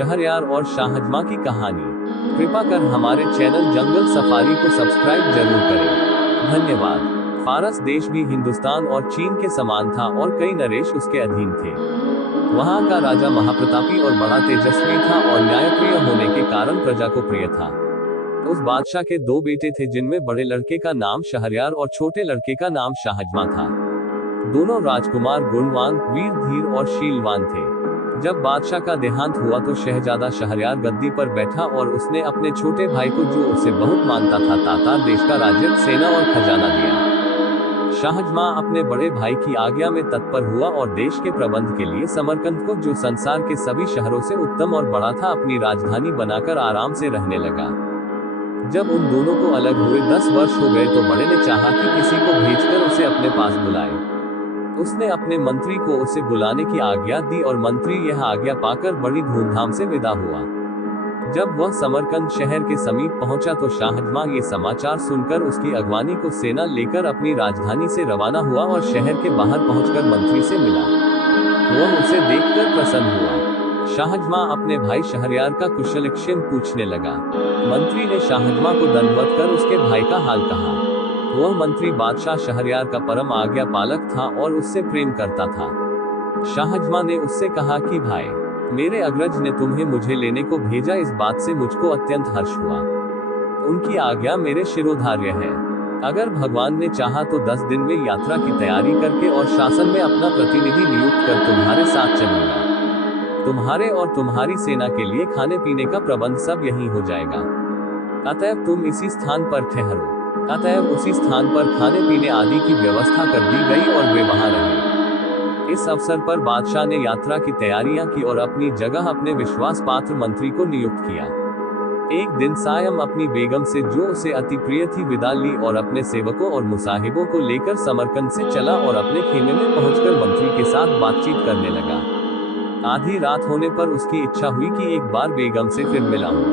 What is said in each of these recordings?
शहरयार और शाहजमा की कहानी। कृपा कर हमारे चैनल जंगल सफारी को सब्सक्राइब जरूर करें। धन्यवाद। फारस देश भी हिंदुस्तान और चीन के समान था और कई नरेश उसके अधीन थे। वहाँ का राजा महाप्रतापी और बड़ा तेजस्वी था और न्यायप्रिय होने के कारण प्रजा को प्रिय था। उस बादशाह के दो बेटे थे जिनमें बड़े लड़के का नाम शहरयार और छोटे लड़के का नाम शाहजमा था। दोनों राजकुमार गुणवान, वीर, धीर और शीलवान थे। जब बादशाह का देहांत हुआ तो शहजादा शहरयार गद्दी पर बैठा और उसने अपने छोटे भाई को, जो उसे बहुत मानता था, तातार देश का राज्य, सेना और खजाना दिया। शाहजमा अपने बड़े भाई की आज्ञा में तत्पर हुआ और देश के प्रबंध के लिए समरकंद को, जो संसार के सभी शहरों से उत्तम और बड़ा था, अपनी राजधानी बनाकर आराम से रहने लगा। जब उन दोनों को अलग हुए 10 वर्ष हो गए तो बड़े ने चाहा कि किसी को भेजकर उसे अपने पास बुलाए। उसने अपने मंत्री को उसे बुलाने की आज्ञा दी और मंत्री यह आज्ञा पाकर बड़ी धूमधाम से विदा हुआ। जब वह समरकंद शहर के समीप पहुंचा तो शाहजमा ये समाचार सुनकर उसकी अगवानी को सेना लेकर अपनी राजधानी से रवाना हुआ और शहर के बाहर पहुंचकर मंत्री से मिला। वह उसे देखकर प्रसन्न हुआ। शाहजमा अपने भाई शहरयार का कुशलक्षेम पूछने लगा। मंत्री ने शाहजमा को दंडवत कर उसके भाई का हाल कहा। वह मंत्री बादशाह शहरयार का परम आज्ञा पालक था और उससे प्रेम करता था। शाहजमा ने उससे कहा कि भाई, मेरे अग्रज ने तुम्हें मुझे लेने को भेजा, इस बात से मुझको अत्यंत हर्ष हुआ। उनकी आज्ञा मेरे शिरोधार्य है। अगर भगवान ने चाहा तो 10 दिन में यात्रा की तैयारी करके और शासन में अपना प्रतिनिधि नियुक्त कर तुम्हारे साथ चलूंगा। तुम्हारे और तुम्हारी सेना के लिए खाने पीने का प्रबंध सब यहीं हो जाएगा। अतएव तुम इसी स्थान पर ठहरो। अतएव उसी स्थान पर खाने पीने आदि की व्यवस्था कर दी गई और वे वहां रहे। इस अवसर पर बादशाह ने यात्रा की तैयारियां की और अपनी जगह अपने विश्वास पात्र मंत्री को नियुक्त किया। एक दिन सायं अपनी बेगम से, जो उसे अति प्रिय थी, विदा ली और अपने सेवकों और मुसाहिबों को लेकर समरकंद से चला और अपने खेमे में पहुंचकर मंत्री के साथ बातचीत करने लगा। आधी रात होने पर उसकी इच्छा हुई कि एक बार बेगम से फिर मिलाऊं।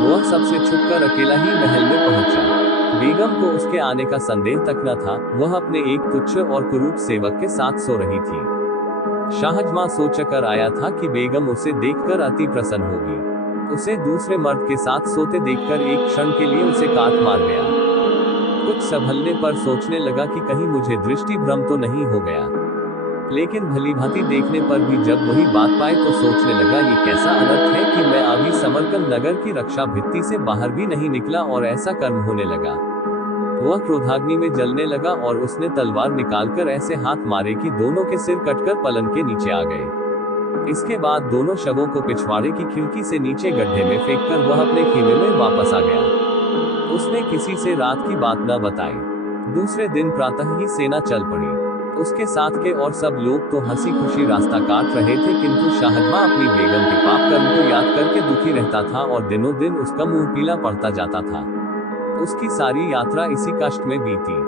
वह सबसे छुपकर अकेला ही महल में पहुंचा। बेगम को उसके आने का संदेह तक न था। वह अपने एक तुच्छ और कुरूप सेवक के साथ सो रही थी। शाहजमा सोचकर आया था कि बेगम उसे देखकर अति प्रसन्न होगी। उसे दूसरे मर्द के साथ सोते देखकर एक क्षण के लिए उसे काट मार गया। कुछ संभलने पर सोचने लगा कि कहीं मुझे दृष्टि भ्रम तो नहीं हो गया। लेकिन भलीभांति देखने पर भी जब वही बात पाए तो सोचने लगा, ये कैसा अनर्थ है कि मैं अभी समरकंद नगर की रक्षा भित्ति से बाहर भी नहीं निकला और ऐसा कर्म होने लगा। वह क्रोधाग्नि में जलने लगा और उसने तलवार निकालकर ऐसे हाथ मारे कि दोनों के सिर कटकर पलंग के नीचे आ गए। इसके बाद दोनों शवों को पिछवाड़े की खिड़की से नीचे गड्ढे में फेंककर वह अपने खेमे में वापस आ गया। उसने किसी से रात की बात न बताई। दूसरे दिन प्रातः ही सेना चल पड़ी। उसके साथ के और सब लोग तो हंसी खुशी रास्ता काट रहे थे, किंतु शाहजमा अपनी बेगम के पाप कर्म को याद करके दुखी रहता था और दिनों दिन उसका मुंह पीला पड़ता जाता था। उसकी सारी यात्रा इसी कष्ट में बीती।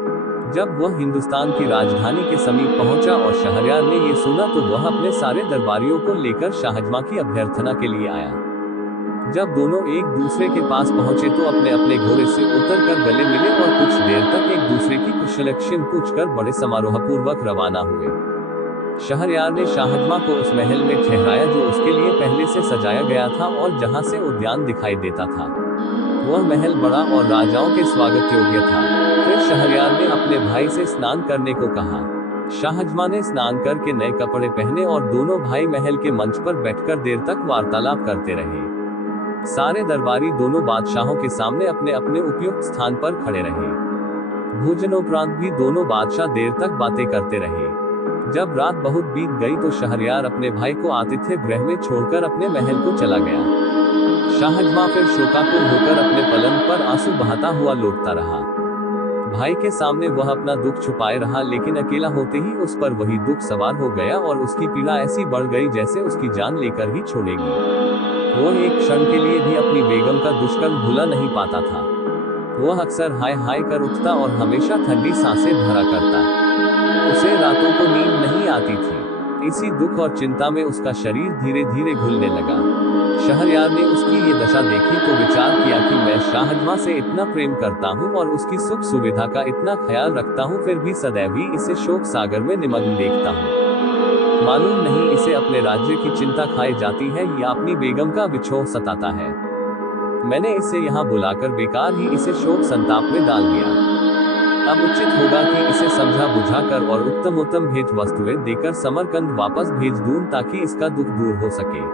जब वह हिंदुस्तान की राजधानी के समीप पहुंचा और शहरयार ने ये सुना तो वह अपने सारे दरबारियों को लेकर शाहजमा की अभ्यर्थना के लिए आया। जब दोनों एक दूसरे के पास पहुंचे तो अपने अपने घोड़े से उतरकर गले मिले और कुछ देर तक एक दूसरे की कुशलक्षेम पूछकर बड़े समारोह पूर्वक रवाना हुए। शहरयार ने शाहजमा को उस महल में ठहराया जो उसके लिए पहले से सजाया गया था और जहां से उद्यान दिखाई देता था। वह महल बड़ा और राजाओं के स्वागत योग्य था। फिर शहरयार ने अपने भाई से स्नान करने को कहा। शाहजमा ने स्नान करके नए कपड़े पहने और दोनों भाई महल के मंच पर बैठकर देर तक वार्तालाप करते रहे। सारे दरबारी दोनों बादशाहों के सामने अपने अपने उपयुक्त स्थान पर खड़े रहे। भोजनोपरांत भी दोनों बादशाह देर तक बातें करते रहे। जब रात बहुत बीत गई तो शहरयार अपने भाई को आतिथ्य गृह में छोड़कर अपने महल को चला गया। शाहजमा फिर शोकाकुल होकर अपने पलंग पर आंसू बहाता हुआ लौटता रहा। भाई के सामने वह अपना दुख छुपाए रहा, लेकिन अकेला होते ही उस पर वही दुख सवार हो गया और उसकी पीड़ा ऐसी बढ़ गई जैसे उसकी जान लेकर ही छोड़ेगी। वह एक क्षण के लिए भी अपनी बेगम का दुष्कर्म भुला नहीं पाता था। वह अक्सर हाय हाय कर उठता और हमेशा ठंडी सांसें भरा करता। उसे रातों को नींद नहीं आती थी। इसी दुख और चिंता में उसका शरीर धीरे धीरे घुलने लगा। शहरयार ने उसकी ये दशा देखी तो विचार किया कि मैं शाहजमा से इतना प्रेम करता हूँ और उसकी सुख सुविधा का इतना ख्याल रखता हूँ, फिर भी सदैव ही इसे शोक सागर में निमग्न देखता हूँ। मालूम नहीं इसे अपने राज्य की चिंता खाई जाती है या अपनी बेगम का विछोह सताता है। मैंने इसे यहाँ बुलाकर बेकार ही इसे शोक संताप में डाल दिया। अब उचित होगा कि इसे समझा बुझाकर और उत्तम भेंट वस्तुएं देकर समरकंद वापस भेज दूं ताकि इसका दुख दूर हो सके।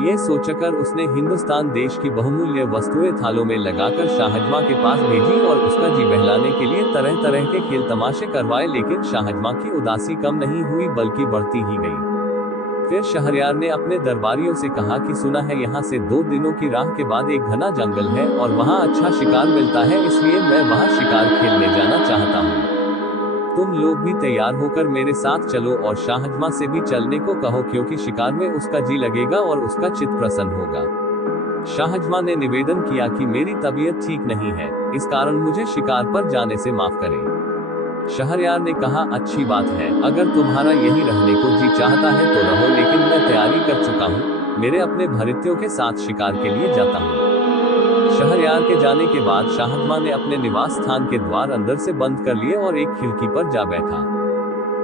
ये सोचकर उसने हिंदुस्तान देश की बहुमूल्य वस्तुएं थालों में लगाकर शाहजमा के पास भेजी और उसका जी बहलाने के लिए तरह तरह के खेल तमाशे करवाए, लेकिन शाहजमा की उदासी कम नहीं हुई बल्कि बढ़ती ही गई। फिर शहरयार ने अपने दरबारियों से कहा कि सुना है यहाँ से 2 दिनों की राह के बाद एक घना जंगल है और वहाँ अच्छा शिकार मिलता है, इसलिए मैं वहाँ शिकार खेलने जाना चाहता हूँ। तुम लोग भी तैयार होकर मेरे साथ चलो और शाहजमा से भी चलने को कहो, क्योंकि शिकार में उसका जी लगेगा और उसका चित्त प्रसन्न होगा। शाहजमा ने निवेदन किया कि मेरी तबीयत ठीक नहीं है, इस कारण मुझे शिकार पर जाने से माफ करें। शहरयार ने कहा, अच्छी बात है, अगर तुम्हारा यही रहने को जी चाहता है तो रहो, लेकिन मैं तैयारी कर चुका हूँ, मेरे अपने भृत्यों के साथ शिकार के लिए जाता हूँ। शहरयार के जाने के बाद शाहजमा ने अपने निवास स्थान के द्वार अंदर से बंद कर लिए और एक खिड़की पर जा बैठा।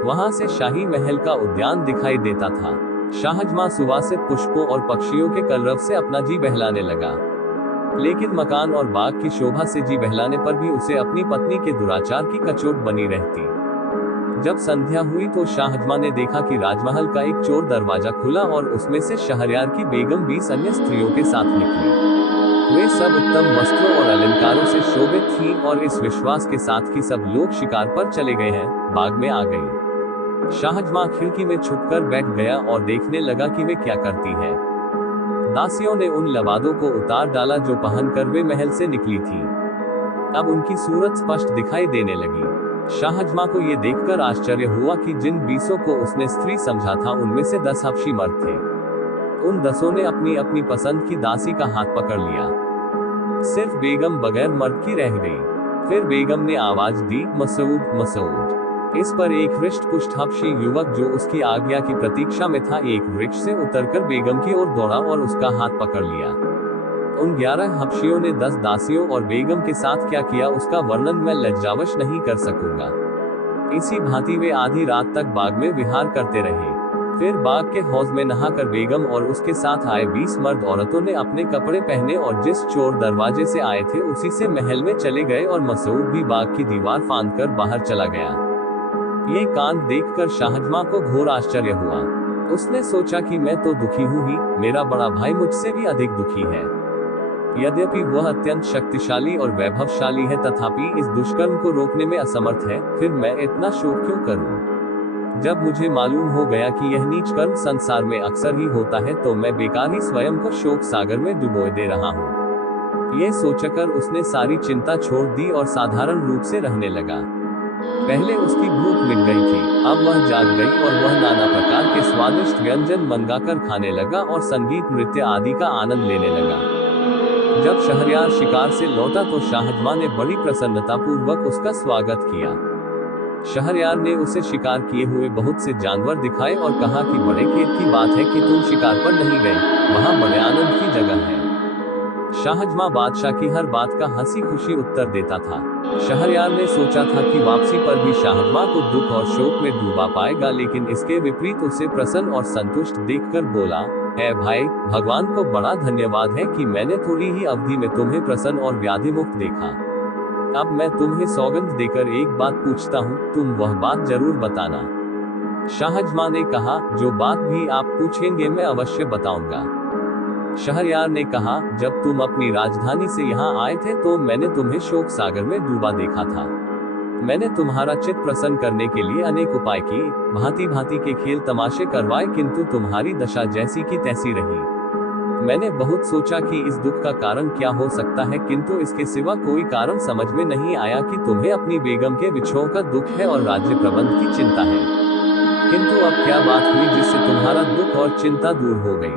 वहां से शाही महल का उद्यान दिखाई देता था। शाहजमा सुवासित पुष्पों और पक्षियों के कलरव से अपना जी बहलाने लगा, लेकिन मकान और बाग की शोभा से जी बहलाने पर भी उसे अपनी पत्नी के दुराचार की कचोट बनी रहती। जब संध्या हुई तो शाहजमा ने देखा कि राजमहल का एक चोर दरवाजा खुला और उसमें से शहरयार की बेगम 20 अन्य स्त्रियों के साथ निकली। वे सब उत्तम वस्त्रों और अलंकारों से शोभित थीं और इस विश्वास के साथ कि सब लोग शिकार पर चले गए हैं, बाग में आ गई। शाहजमा खिड़की में छुपकर बैठ गया और देखने लगा कि वे क्या करती हैं। दासियों ने उन लबादों को उतार डाला जो पहनकर वे महल से निकली थी। अब उनकी सूरत स्पष्ट दिखाई देने लगी। शाहजमा को ये देखकर आश्चर्य हुआ कि जिन 20 को उसने स्त्री समझा था उनमें से 10 हबशी मर्द थे। उन 10 ने अपनी अपनी पसंद की दासी का हाथ पकड़ लिया। सिर्फ बेगम बगैर मर्द की रह गई। फिर बेगम ने आवाज दी, मसूद मसूद। इस पर एक हृष्ट पुष्ट हबशी युवक जो उसकी आज्ञा की प्रतीक्षा में था एक वृक्ष से उतरकर बेगम की ओर दौड़ा और उसका हाथ पकड़ लिया। उन 11 हबशियों ने 10 दासियों और बेगम के साथ क्या किया उसका वर्णन मैं लज्जावश नहीं कर सकूंगा। इसी भांति वे आधी रात तक बाग में विहार करते रहे। फिर बाग के हौज में नहाकर बेगम और उसके साथ आए 20 मर्द औरतों ने अपने कपड़े पहने और जिस चोर दरवाजे से आए थे उसी से महल में चले गए और मसूद भी बाग की दीवार फांदकर बाहर चला गया। ये कांड देखकर शाहजमा को घोर आश्चर्य हुआ। उसने सोचा कि मैं तो दुखी हूँ ही, मेरा बड़ा भाई मुझसे भी अधिक दुखी है। यद्यपि वह अत्यंत शक्तिशाली और वैभवशाली है, तथापि इस दुष्कर्म को रोकने में असमर्थ है। फिर मैं इतना शोक क्यों करूं? जब मुझे मालूम हो गया कि यह नीच कर्म संसार में अक्सर ही होता है तो मैं बेकार ही स्वयं को शोक सागर में डुबोए दे रहा हूँ। ये सोचकर उसने सारी चिंता छोड़ दी और साधारण रूप से रहने लगा। पहले उसकी भूख मिट गई थी, अब वह जाग गई और वह नाना प्रकार के स्वादिष्ट व्यंजन मंगाकर खाने लगा और संगीत नृत्य आदि का आनंद लेने लगा। जब शहरयार शिकार से लौटा तो शाहजमा ने बड़ी प्रसन्नता पूर्वक उसका स्वागत किया। शहरयार ने उसे शिकार किए हुए बहुत से जानवर दिखाए और कहा कि बड़े खेद की बात है कि तुम शिकार पर नहीं गए, वहाँ बड़े आनंद की जगह है। शाहजमा बादशाह की हर बात का हंसी खुशी उत्तर देता था। शहरयार ने सोचा था कि वापसी पर भी शाहजमा को दुख और शोक में डूबा पाएगा, लेकिन इसके विपरीत उसे प्रसन्न और संतुष्ट देखकर बोला, ऐ भाई, भगवान को बड़ा धन्यवाद है कि मैंने थोड़ी ही अवधि में तुम्हें प्रसन्न और व्याधि मुक्त देखा। अब मैं तुम्हें सौगंध देकर एक बात पूछता हूँ, तुम वह बात जरूर बताना। शाहजमा ने कहा, जो बात भी आप पूछेंगे मैं अवश्य बताऊंगा। शहरयार ने कहा, जब तुम अपनी राजधानी से यहाँ आए थे तो मैंने तुम्हें शोक सागर में डूबा देखा था। मैंने तुम्हारा चित्त प्रसन्न करने के लिए अनेक उपाय किए, भांति भांति के खेल तमाशे करवाए, किंतु तुम्हारी दशा जैसी की तैसी रही। मैंने बहुत सोचा कि इस दुख का कारण क्या हो सकता है, किंतु इसके सिवा कोई कारण समझ में नहीं आया कि तुम्हें अपनी बेगम के विछोह का दुख है और राज्य प्रबंध की चिंता है। किंतु अब क्या बात हुई जिससे तुम्हारा दुख और चिंता दूर हो गई?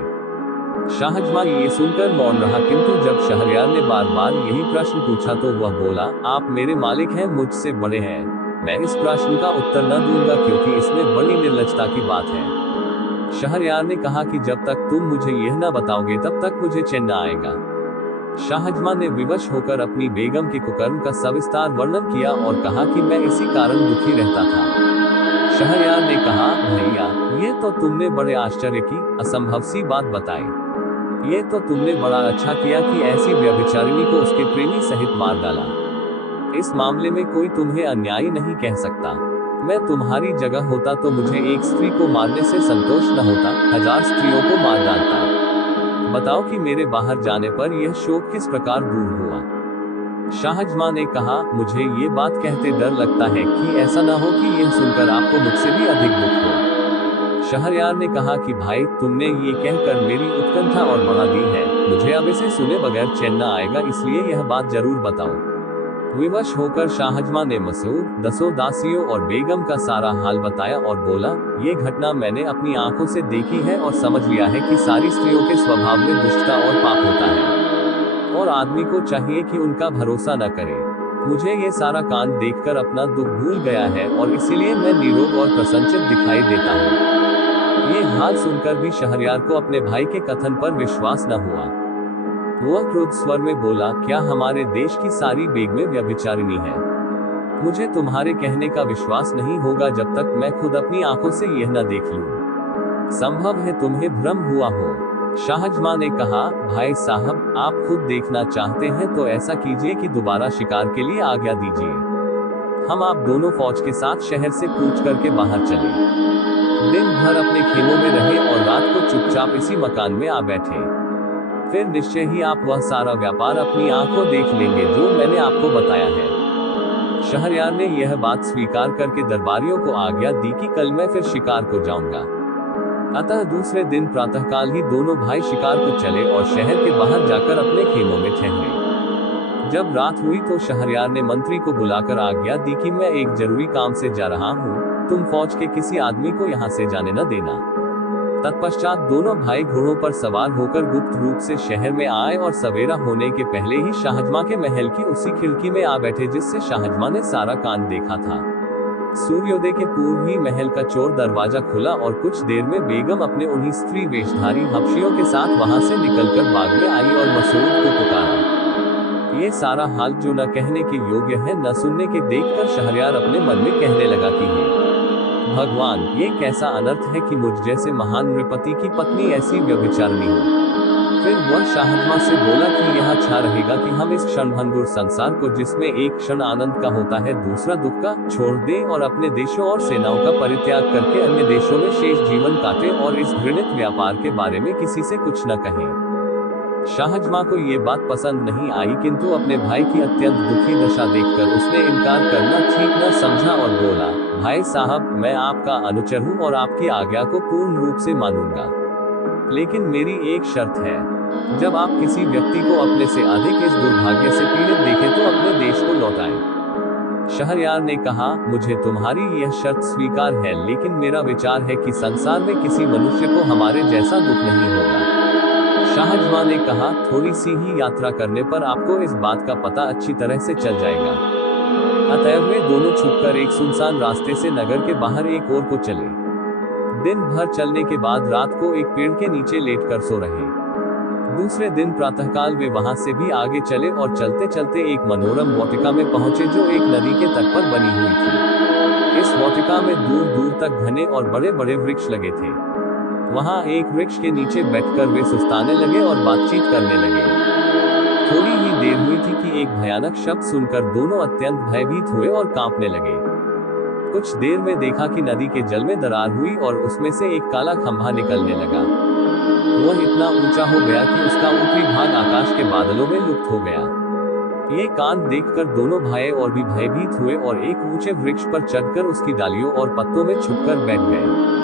शाहजमा ये सुनकर मौन रहा, किंतु जब शहरयार ने बार बार यही प्रश्न पूछा तो वह बोला, आप मेरे मालिक हैं, मुझसे बड़े हैं। मैं इस प्रश्न का उत्तर न दूंगा क्योंकि इसमें बड़ी निर्लजता की बात है। शहरयार ने कहा कि जब तक तुम मुझे यह न बताओगे तब तक मुझे चैन न आएगा। शाहजमा ने विवश होकर अपनी बेगम के कुकर्म का सविस्तार वर्णन किया और कहा कि मैं इसी कारण दुखी रहता था। शहरयार ने कहा, भैया, ये तो तुमने बड़े आश्चर्य की असंभव सी बात बताई। ये तो तुमने बड़ा अच्छा किया कि ऐसी व्यभिचारिणी को उसके प्रेमी सहित मार डाला। इस मामले में कोई तुम्हें अन्यायी नहीं कह सकता। मैं तुम्हारी जगह होता तो मुझे एक स्त्री को मारने से संतोष न होता, 1000 स्त्रियों को मार डालता। बताओ कि मेरे बाहर जाने पर यह शोक किस प्रकार दूर हुआ। शाहजमां ने कहा, मुझे ये बात कहते डर लगता है कि ऐसा ना हो कि यह सुनकर आपको मुझसे भी अधिक दुख हो। शहरयार ने कहा कि भाई, तुमने ये कहकर मेरी उत्कंठा और बढ़ा दी है। मुझे अब इसे सुने बगैर चैन न आएगा, इसलिए यह बात जरूर बताओ। विवश होकर शाहजमां ने मसूद, 10 दासियों और बेगम का सारा हाल बताया और बोला, ये घटना मैंने अपनी आंखों से देखी है और समझ लिया है कि सारी स्त्रियों के स्वभाव में दुष्टता और पाप होता है और आदमी को चाहिए कि उनका भरोसा न करे। मुझे ये सारा कांड देखकर अपना दुख भूल गया है और इसीलिए मैं निरोग और प्रसन्नचित दिखाई देता हूँ। ये हाल सुनकर भी शहरयार को अपने भाई के कथन पर विश्वास न हुआ। वह क्रोध स्वर में बोला, क्या हमारे देश की सारी बेगमें व्यभिचारिणी है? मुझे तुम्हारे कहने का विश्वास नहीं होगा जब तक मैं खुद अपनी आंखों से यह न देख लूं। संभव है तुम्हें भ्रम हुआ हो। शाहजमां ने कहा, भाई साहब, आप खुद देखना चाहते हैं तो ऐसा कीजिए कि दोबारा शिकार के लिए आज्ञा दीजिए। हम आप दोनों फौज के साथ शहर से कूच करके बाहर चले। दिन भर अपने खेमों में रहे और रात को चुपचाप इसी मकान में आ बैठे। फिर निश्चय ही आप वह सारा व्यापार अपनी आंखों देख लेंगे जो मैंने आपको बताया है। शहरयार ने यह बात स्वीकार करके दरबारियों को आज्ञा दी कि कल मैं फिर शिकार को जाऊंगा। अतः दूसरे दिन प्रातःकाल ही दोनों भाई शिकार को चले और शहर के बाहर जाकर अपने खेमों में ठहरे। जब रात हुई तो शहरयार ने मंत्री को बुलाकर आज्ञा दी कि मैं एक जरूरी काम से जा रहा हूँ, तुम फौज के किसी आदमी को यहाँ से जाने न देना। तत्पश्चात दोनों भाई घोड़ों पर सवार होकर गुप्त रूप से शहर में आए और सवेरा होने के पहले ही शाहजमां के महल की उसी खिड़की में आ बैठे जिससे शाहजमां ने सारा कांड देखा था। सूर्योदय के पूर्व ही महल का चोर दरवाजा खुला और कुछ देर में बेगम अपने उन्हीं स्त्री वेशधारी हबशियों के साथ वहां से निकलकर बाग में आई और मसूद को पुकारा। ये सारा हाल जो न कहने के योग्य है न सुनने के देखकर शहरयार अपने मन में कहने लगा कि हे भगवान, ये कैसा अनर्थ है कि मुझ जैसे महान नृपति की पत्नी ऐसी व्यभिचारिणी हो। फिर वह शाहजमां से बोला कि यह अच्छा रहेगा कि हम इस क्षणभंगुर संसार को, जिसमें एक क्षण आनंद का होता है दूसरा दुख का, छोड़ दें और अपने देशों और सेनाओं का परित्याग करके अन्य देशों में शेष जीवन काटे और इस घृणित व्यापार के बारे में किसी से कुछ न कहें। शाहजमां को ये बात पसंद नहीं आई, किंतु अपने भाई की अत्यंत दुखी दशा देखकर उसने इनकार करना ठीक न समझा और बोला, भाई साहब, मैं आपका अनुचर हूँ और आपकी आज्ञा को पूर्ण रूप से मानूंगा, लेकिन मेरी एक शर्त है। जब आप किसी व्यक्ति को अपने से अधिक इस दुर्भाग्य से पीड़ित देखें तो अपने देश को लौटाएं। शहरयार ने कहा, मुझे तुम्हारी यह शर्त स्वीकार है, लेकिन मेरा विचार है कि संसार में किसी मनुष्य को हमारे जैसा दुख नहीं होगा। शाहजमां ने कहा, थोड़ी सी ही यात्रा करने पर आपको इस बात का पता अच्छी तरह से चल जाएगा। अतएव वे दोनों छुपकर एक सुनसान रास्ते से नगर के बाहर एक ओर को चले। दिन भर चलने के बाद रात को एक पेड़ के नीचे लेटकर सो रहे। दूसरे दिन प्रातःकाल वे वहां से भी आगे चले और चलते चलते एक मनोरम वाटिका में पहुंचे जो एक नदी के तट पर बनी हुई थी। इस वाटिका में दूर दूर तक घने और बड़े बड़े वृक्ष लगे थे। वहां एक वृक्ष के नीचे बैठकर वे सुस्ताने लगे और बातचीत करने लगे। थोड़ी ही देर हुई थी कि एक भयानक शब्द सुनकर दोनों अत्यंत भयभीत हुए और कांपने लगे। कुछ देर में देखा कि नदी के जल में दरार हुई और उसमें से एक काला खंभा निकलने लगा। वह इतना ऊंचा हो गया कि उसका ऊपरी भाग आकाश के बादलों में लुप्त हो गया। ये कांड देखकर दोनों भाई और भी भयभीत हुए और एक ऊंचे वृक्ष पर चढ़कर उसकी डालियों और पत्तों में छुपकर बैठ गए।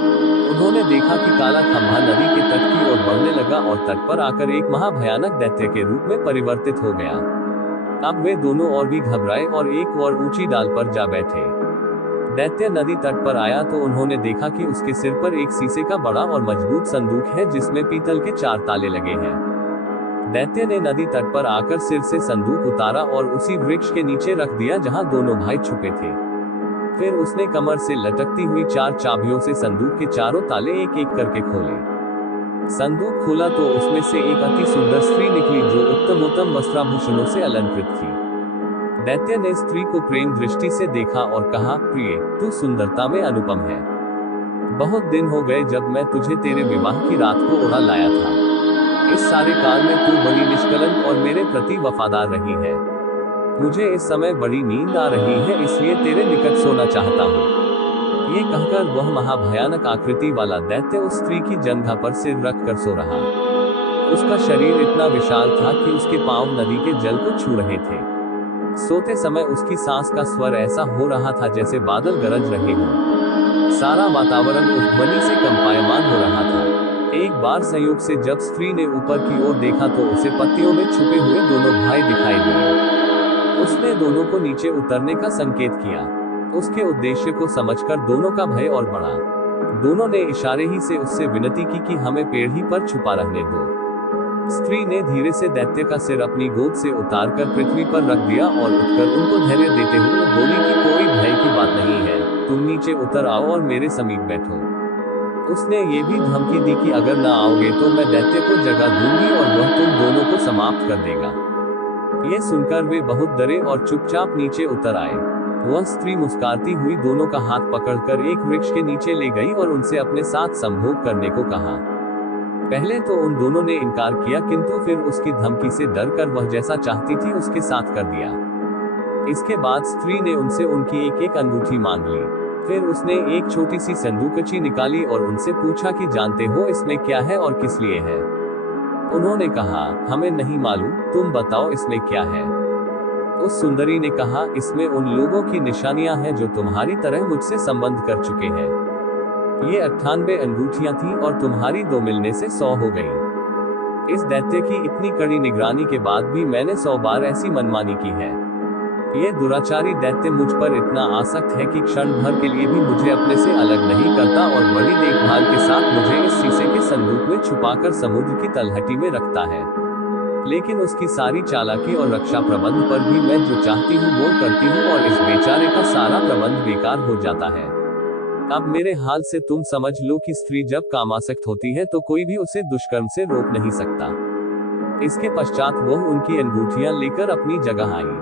उन्होंने देखा कि काला खंभा नदी के तट की ओर बढ़ने लगा और तट पर आकर एक महाभयानक दैत्य के रूप में परिवर्तित हो गया। अब वे दोनों और भी घबराए और एक और ऊंची डाल पर जा बैठे। दैत्य नदी तट पर आया तो उन्होंने देखा कि उसके सिर पर एक शीशे का बड़ा और मजबूत संदूक है जिसमें पीतल के 4 ताले लगे हैं। दैत्य ने नदी तट पर आकर सिर से संदूक उतारा और उसी वृक्ष के नीचे रख दिया जहां दोनों भाई छुपे थे। फिर उसने कमर से लटकती हुई 4 चाबियों से संदूक के चारों ताले एक एक करके खोले। संदूक खोला तो उसमें से एक अति सुंदर स्त्री निकली जो उत्तम वस्त्राभूषणों से अलंकृत थी। दैत्य ने स्त्री को प्रेम दृष्टि से देखा और कहा, प्रिय, तू सुंदरता में अनुपम है। बहुत दिन हो गए जब मैं तुझे तेरे विवाह की रात को उड़ा लाया था। इस सारे काल में तू बड़ी निष्कलंक और मेरे प्रति वफादार रही है। मुझे इस समय बड़ी नींद आ रही है, इसलिए तेरे निकट सोना चाहता हूँ। ये कहकर वह महाभयानक आकृति वाला दैत्य उस स्त्री की जंघा पर सिर रख कर सो रहा। उसका शरीर इतना विशाल था कि उसके पांव नदी के जल को छू रहे थे। सोते समय उसकी सांस का स्वर ऐसा हो रहा था जैसे बादल गरज रहे हों। सारा वातावरण उस ध्वनि से कंपायमान हो रहा था। एक बार संयोग से जब स्त्री ने ऊपर की ओर देखा तो उसे पत्तियों में छुपे हुए दोनों भाई दिखाई दिए। उसने दोनों को नीचे उतरने का संकेत किया। उसके उद्देश्य को समझकर दोनों का भय और बढ़ा। दोनों ने इशारे ही से उससे विनती की कि हमें पेड़ ही पर छुपा रहने दो। स्त्री ने धीरे से दैत्य का सिर अपनी गोद से उतारकर पृथ्वी पर रख दिया और उठकर उनको धैर्य देते हुए बोली कि कोई भय की बात नहीं है, तुम नीचे उतर आओ और मेरे समीप बैठो। उसने ये भी धमकी दी कि अगर ना आओगे तो मैं दैत्य को जगा दूंगी और वह तुम दोनों को समाप्त कर देगा। ये सुनकर वे बहुत डरे और चुपचाप नीचे उतर आए। वह स्त्री मुस्कुराती हुई दोनों का हाथ पकड़कर एक वृक्ष के नीचे ले गई और उनसे अपने साथ संभोग करने को कहा। पहले तो उन दोनों ने इनकार किया, किंतु फिर उसकी धमकी से डरकर वह जैसा चाहती थी उसके साथ कर दिया। इसके बाद स्त्री ने उनसे उनकी एक एक अंगूठी मांग ली। फिर उसने एक छोटी सी संदूकची निकाली और उनसे पूछा कि जानते हो इसमें क्या है और किस लिए है। उन्होंने कहा, हमें नहीं मालूम, तुम बताओ इसमें क्या है। उस सुंदरी ने कहा, इसमें उन लोगों की निशानियां हैं जो तुम्हारी तरह मुझसे संबंध कर चुके हैं। ये 98 अंगूठियां थीं और तुम्हारी 2 मिलने से 100 हो गई। इस दैत्य की इतनी कड़ी निगरानी के बाद भी मैंने 100 बार ऐसी मनमानी की है। ये दुराचारी दैत्य मुझ पर इतना आसक्त है कि क्षण भर के लिए भी मुझे अपने से अलग नहीं करता और बड़ी देखभाल के साथ मुझे इस शीशे के संदूक में छुपाकर समुद्र की तलहटी में रखता है। लेकिन उसकी सारी चालाकी और रक्षा प्रबंध पर भी मैं जो चाहती हूँ वो करती हूँ और इस बेचारे का सारा प्रबंध बेकार हो जाता है। अब मेरे हाल से तुम समझ लो कि स्त्री जब कामासक्त होती है तो कोई भी उसे दुष्कर्म से रोक नहीं सकता। इसके पश्चात वह उनकी अंगूठियां लेकर अपनी जगह आई।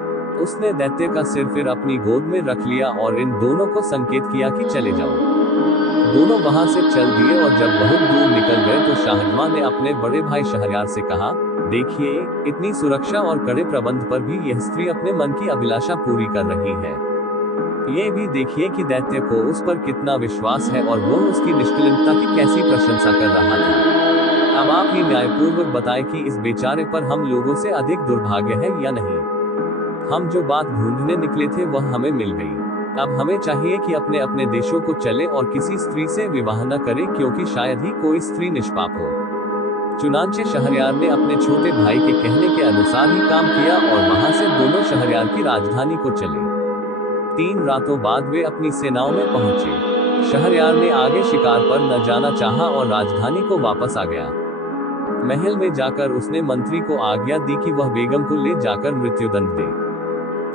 उसने दैत्य का सिर फिर अपनी गोद में रख लिया और इन दोनों को संकेत किया कि चले जाओ। दोनों वहां से चल दिए और जब बहुत दूर निकल गए तो शाहजहां ने अपने बड़े भाई शहरयार से कहा, देखिए, इतनी सुरक्षा और कड़े प्रबंध पर भी यह स्त्री अपने मन की अभिलाषा पूरी कर रही है। ये भी देखिए कि दैत्य को उस पर कितना विश्वास है और वह उसकी निष्कलंकता की कैसी प्रशंसा कर रहा था। अब आप ही न्यायपूर्वक बताएं कि इस बेचारे पर हम लोगों से अधिक दुर्भाग्य है या नहीं। हम जो बात ढूंढने निकले थे वह हमें मिल गई। अब हमें चाहिए कि अपने अपने देशों को चले और किसी स्त्री से विवाह न करें, क्योंकि शायद ही कोई स्त्री निष्पाप हो। चुनांचे शहरयार ने अपने छोटे भाई के कहने के अनुसार ही काम किया और वहां से दोनों शहरयार की राजधानी को चले। 3 रातों बाद वे अपनी सेनाओं में पहुंचे। शहरयार ने आगे शिकार पर न जाना चाहा और राजधानी को वापस आ गया। महल में जाकर उसने मंत्री को आज्ञा दी कि वह बेगम को ले जाकर मृत्युदंड दे।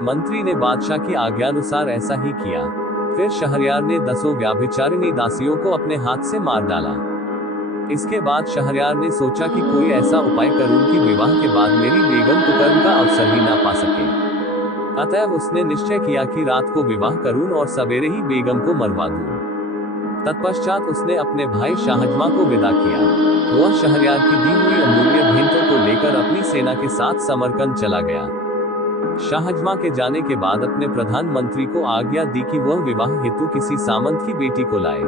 मंत्री ने बादशाह की आज्ञानुसार ऐसा ही किया। फिर शहरयार ने 10 व्याभिचारिणी दासियों को अपने हाथ से मार डाला। इसके बाद शहरयार ने सोचा कि कोई ऐसा उपाय करूं कि विवाह के बाद मेरी बेगम कुकर्म का अवसर ही ना पा सके। अतएव उसने निश्चय किया कि रात को विवाह करूं और सवेरे ही बेगम को मरवा दूं। तत्पश्चात उसने अपने भाई शाहजहां को विदा किया। वह शहरयार की दी हुई अमूल्य भेंटों को लेकर अपनी सेना के साथ समरकंद चला गया। शाहजहां के जाने के बाद अपने प्रधानमंत्री को आज्ञा दी कि वह विवाह हेतु किसी सामंत की बेटी को लाए।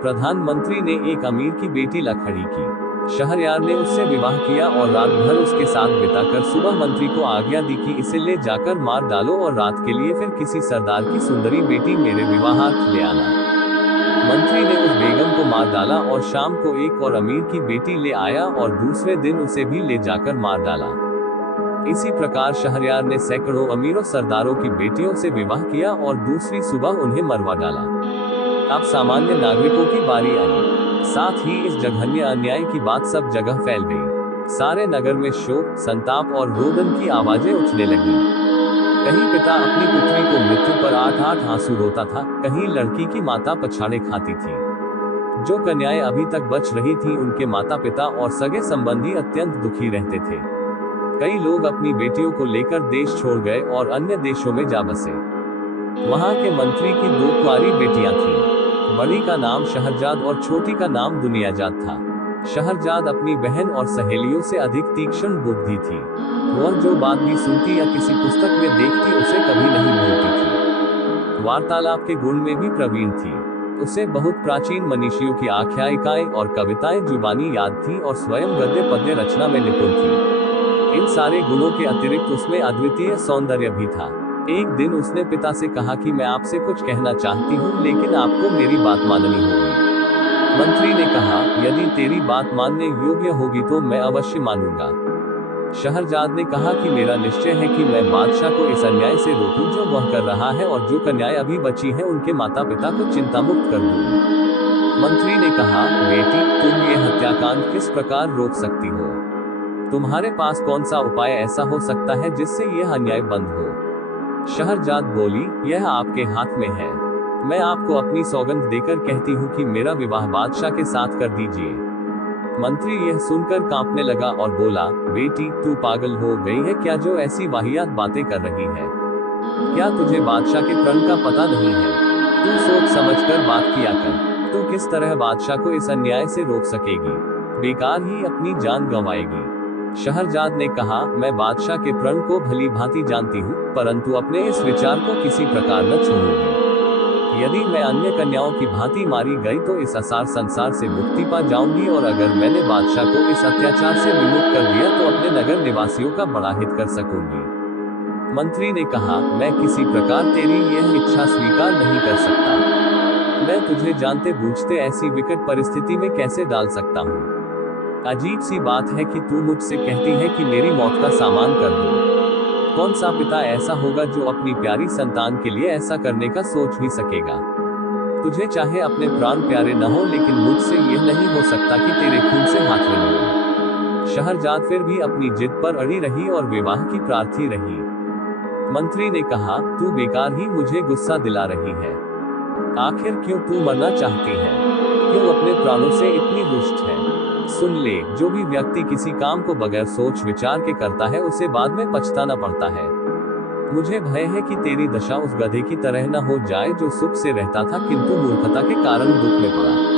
प्रधानमंत्री ने एक अमीर की बेटी ला खड़ी की। शहरयार ने उससे विवाह किया और रात भर उसके साथ बिताकर सुबह मंत्री को आज्ञा दी कि इसे ले जाकर मार डालो और रात के लिए फिर किसी सरदार की सुंदरी बेटी मेरे विवाहार्थ ले आना। मंत्री ने उस बेगम को मार डाला और शाम को एक और अमीर की बेटी ले आया और दूसरे दिन उसे भी ले जाकर मार डाला। इसी प्रकार शहरयार ने सैकड़ों अमीरों सरदारों की बेटियों से विवाह किया और दूसरी सुबह उन्हें मरवा डाला। अब सामान्य नागरिकों की बारी आई। साथ ही इस जघन्य अन्याय की बात सब जगह फैल गई। सारे नगर में शोक, संताप और रोदन की आवाजें उठने लगी। कहीं पिता अपनी पुत्री को मृत्यु पर 8-8 आंसू रोता था, कहीं लड़की की माता पछाड़े खाती थी। जो कन्याएं अभी तक बच रही थीं, उनके माता पिता और सगे संबंधी अत्यंत दुखी रहते थे। कई लोग अपनी बेटियों को लेकर देश छोड़ गए और अन्य देशों में जा बसे। वहां के मंत्री की 2 कुंवारी बेटियां थीं। बड़ी का नाम शहरजाद और छोटी का नाम दुनियाजाद था। शहरजाद अपनी बहन और सहेलियों से अधिक तीक्ष्ण बुद्धि थी। वह जो बात भी सुनती या किसी पुस्तक में देखती उसे कभी नहीं भूलती थी। वार्तालाप के गुण में भी प्रवीण थी। उसे बहुत प्राचीन मनीषियों की आख्यायिकाएं और कविताएं जुबानी याद थी और स्वयं गद्य पद्य रचना में निपुण थी। इन सारे गुणों के अतिरिक्त उसमें अद्वितीय सौंदर्य भी था। एक दिन उसने पिता से कहा कि मैं आपसे कुछ कहना चाहती हूँ, लेकिन आपको मेरी बात माननी होगी। मंत्री ने कहा, यदि तेरी बात मानने योग्य होगी तो मैं अवश्य मानूंगा। शहरजाद ने कहा कि मेरा निश्चय है कि मैं बादशाह को इस अन्याय से रोकूं जो वह कर रहा है, और जो कन्याएं अभी बची हैं उनके माता पिता को चिंता मुक्त कर दूं। मंत्री ने कहा, बेटी, तुम ये हत्याकांड किस प्रकार रोक सकती हो? तुम्हारे पास कौन सा उपाय ऐसा हो सकता है जिससे यह अन्याय बंद हो? शहरजाद बोली, यह आपके हाथ में है। मैं आपको अपनी सौगंध देकर कहती हूँ कि मेरा विवाह बादशाह के साथ कर दीजिए। मंत्री यह सुनकर कांपने लगा और बोला, बेटी, तू पागल हो गई है क्या जो ऐसी वाहियात बातें कर रही है? क्या तुझे बादशाह के प्रण का पता नहीं है? तू सोच समझकर बात किया कर। तू किस तरह बादशाह को इस अन्याय से रोक सकेगी? बेकार ही अपनी जान गंवाएगी। शहरजाद ने कहा, मैं बादशाह के प्रण को भली भांति जानती हूँ, परंतु अपने इस विचार को किसी प्रकार न छोड़ूंगी। यदि मैं अन्य कन्याओं की भांति मारी गई तो इस असार संसार से मुक्ति पा जाऊंगी, और अगर मैंने बादशाह को इस अत्याचार से विमुक्त कर दिया तो अपने नगर निवासियों का बड़ा हित कर सकूंगी। मंत्री ने कहा, मैं किसी प्रकार तेरी यह इच्छा स्वीकार नहीं कर सकता। मैं तुझे जानते बूझते ऐसी विकट परिस्थिति में कैसे डाल सकता हूँ? अजीब सी बात है कि तू मुझसे कहती है कि मेरी मौत का सामान कर दो। कौन सा पिता ऐसा होगा जो अपनी प्यारी संतान के लिए ऐसा करने का सोच भी सकेगा? तुझे चाहे अपने प्राण प्यारे न हो, लेकिन मुझसे यह नहीं हो सकता कि तेरे खून से हाथ रंगूं। शहरजाद फिर भी अपनी जिद पर अड़ी रही और विवाह की प्रार्थी रही। मंत्री ने कहा, तू बेकार ही मुझे गुस्सा दिला रही है। आखिर क्यों तू मरना चाहती है? क्यों अपने प्राणों से इतनी रुष्ट है? सुन ले, जो भी व्यक्ति किसी काम को बगैर सोच विचार के करता है उसे बाद में पछताना पड़ता है। मुझे भय है कि तेरी दशा उस गधे की तरह न हो जाए जो सुख से रहता था किंतु मूर्खता के कारण दुख में पड़ा।